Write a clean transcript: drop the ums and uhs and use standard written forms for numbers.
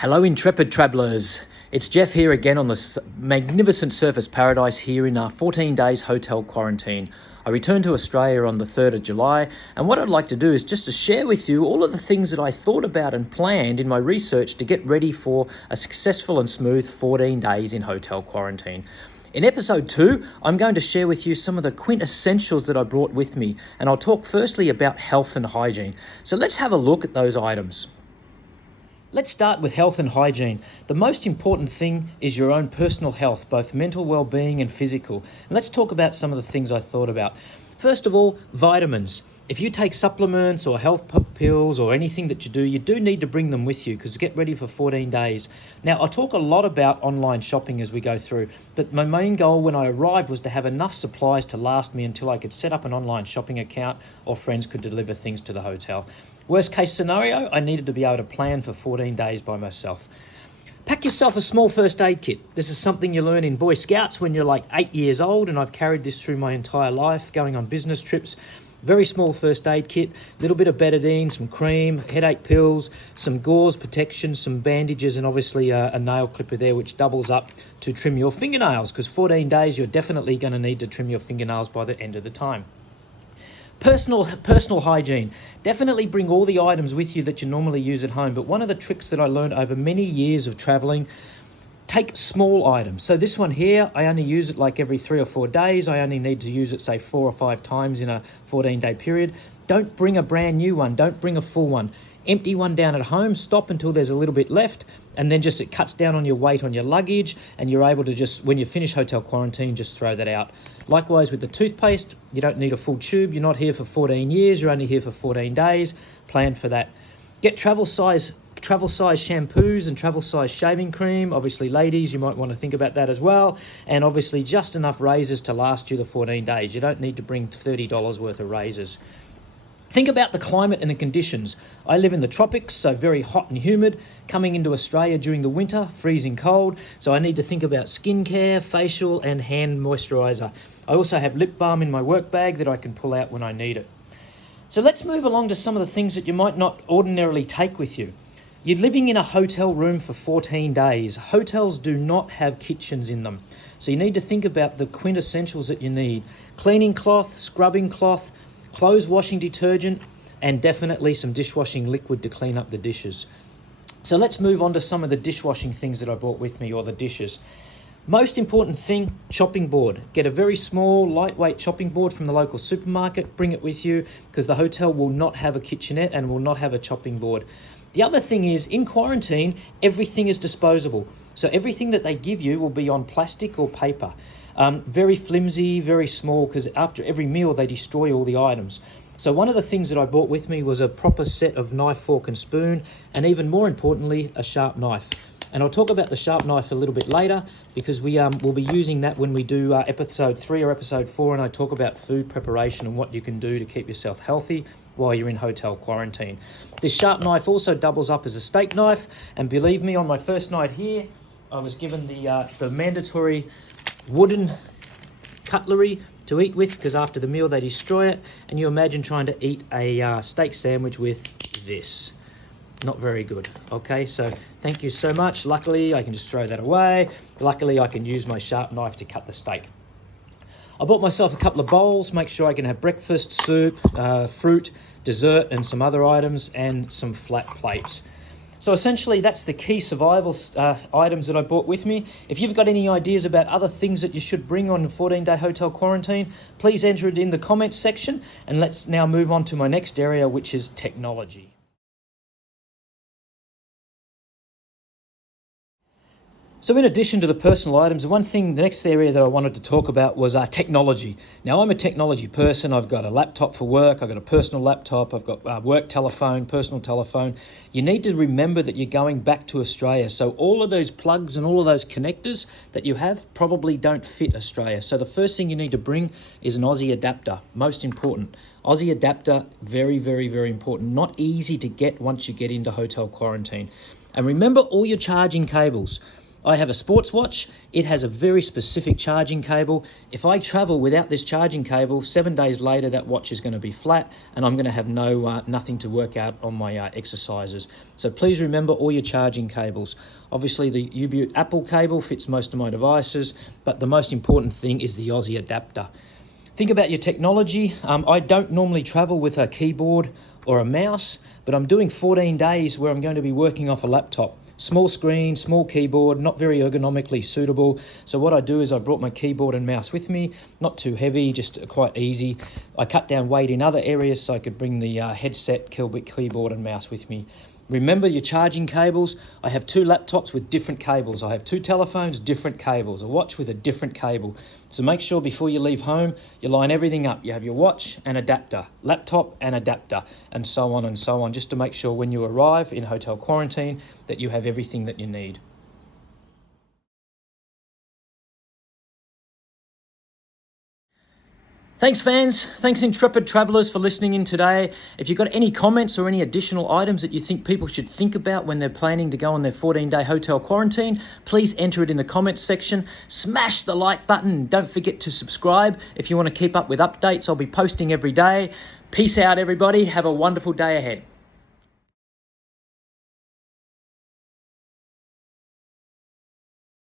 Hello, intrepid travellers. It's Jeff here again on the magnificent Surfers Paradise here in our 14 days hotel quarantine. I returned to Australia on the 3rd of July, and what I'd like to do is just to share with you all of the things that I thought about and planned in my research to get ready for a successful and smooth 14 days in hotel quarantine. In episode 2, I'm going to share with you some of the quintessentials that I brought with me, and I'll talk firstly about health and hygiene. So let's have a look at those items. Let's start with health and hygiene. The most important thing is your own personal health, both mental well-being and physical. And let's talk about some of the things I thought about. First of all, vitamins. If you take supplements or health pills or anything that you do need to bring them with you because get ready for 14 days. Now, I'll talk a lot about online shopping as we go through, but my main goal when I arrived was to have enough supplies to last me until I could set up an online shopping account or friends could deliver things to the hotel. Worst case scenario, I needed to be able to plan for 14 days by myself. Pack yourself a small first aid kit. This is something you learn in Boy Scouts when you're like 8 years old, and I've carried this through my entire life, going on business trips. Very small first aid kit, a little bit of betadine, some cream, headache pills, some gauze protection, some bandages, and obviously a nail clipper there which doubles up to trim your fingernails, because 14 days you're definitely going to need to trim your fingernails by the end of the time. Personal hygiene. Definitely bring all the items with you that you normally use at home, but one of the tricks that I learned over many years of traveling, take small items. So this one here, I only use it like every 3 or 4 days. I only need to use it say 4 or 5 times in a 14-day period. Don't bring a brand new one. Don't bring a full one. Empty one down at home, stop until there's a little bit left, and then just it cuts down on your weight on your luggage, and you're able to just, when you finish hotel quarantine, just throw that out. Likewise with the toothpaste, you don't need a full tube. You're not here for 14 years, you're only here for 14 days. Plan for that. Get travel size shampoos and travel size shaving cream. Obviously ladies, you might want to think about that as well. And obviously just enough razors to last you the 14 days. You don't need to bring $30 worth of razors. Think about the climate and the conditions. I live in the tropics, so very hot and humid. Coming into Australia during the winter, freezing cold. So I need to think about skincare, facial and hand moisturiser. I also have lip balm in my work bag that I can pull out when I need it. So let's move along to some of the things that you might not ordinarily take with you. You're living in a hotel room for 14 days. Hotels do not have kitchens in them. So you need to think about the quintessentials that you need. Cleaning cloth, scrubbing cloth, clothes washing detergent, and definitely some dishwashing liquid to clean up the dishes. So let's move on to some of the dishwashing things that I brought with me, or the dishes. Most important thing, chopping board. Get a very small, lightweight chopping board from the local supermarket. Bring it with you because the hotel will not have a kitchenette and will not have a chopping board. The other thing is, in quarantine, everything is disposable. So everything that they give you will be on plastic or paper. Very flimsy, very small, because after every meal they destroy all the items. So one of the things that I brought with me was a proper set of knife, fork and spoon, and even more importantly, a sharp knife. And I'll talk about the sharp knife a little bit later because we'll be using that when we do episode 3 or episode 4, and I talk about food preparation and what you can do to keep yourself healthy while you're in hotel quarantine. This sharp knife also doubles up as a steak knife, and believe me, on my first night here, I was given the mandatory wooden cutlery to eat with because after the meal they destroy it, and you imagine trying to eat a steak sandwich with this. Not very good. Okay, so thank you so much. Luckily I can just throw that away. Luckily I can use my sharp knife to cut the steak. I bought myself a couple of bowls, make sure I can have breakfast, soup, fruit, dessert and some other items, and some flat plates. So essentially that's the key survival items that I brought with me. If you've got any ideas about other things that you should bring on a 14-day hotel quarantine, please enter it in the comments section. And let's now move on to my next area, which is technology. So in addition to the personal items, the next area that I wanted to talk about was technology. Now, I'm a technology person. I've got a laptop for work. I've got a personal laptop. I've got work telephone, personal telephone. You need to remember that you're going back to Australia. So all of those plugs and all of those connectors that you have probably don't fit Australia. So the first thing you need to bring is an Aussie adapter. Most important. Aussie adapter, very, very, very important. Not easy to get once you get into hotel quarantine. And remember all your charging cables. I have a sports watch. It has a very specific charging cable. If I travel without this charging cable, 7 days later that watch is going to be flat and I'm going to have nothing to work out on my exercises. So please remember all your charging cables. Obviously the U-Butte Apple cable fits most of my devices, but the most important thing is the Aussie adapter. Think about your technology. I don't normally travel with a keyboard or a mouse, but I'm doing 14 days where I'm going to be working off a laptop. Small screen, small keyboard, not very ergonomically suitable. So what I do is I brought my keyboard and mouse with me, not too heavy, just quite easy. I cut down weight in other areas so I could bring the headset, keyboard and mouse with me. Remember your charging cables. I have 2 laptops with different cables. I have 2 telephones, different cables, a watch with a different cable. So make sure before you leave home, you line everything up. You have your watch and adapter, laptop and adapter, and so on, just to make sure when you arrive in hotel quarantine that you have everything that you need. Thanks fans, thanks intrepid travellers for listening in today. If you've got any comments or any additional items that you think people should think about when they're planning to go on their 14-day hotel quarantine, please enter it in the comments section. Smash the like button. Don't forget to subscribe if you want to keep up with updates. I'll be posting every day. Peace out everybody. Have a wonderful day ahead.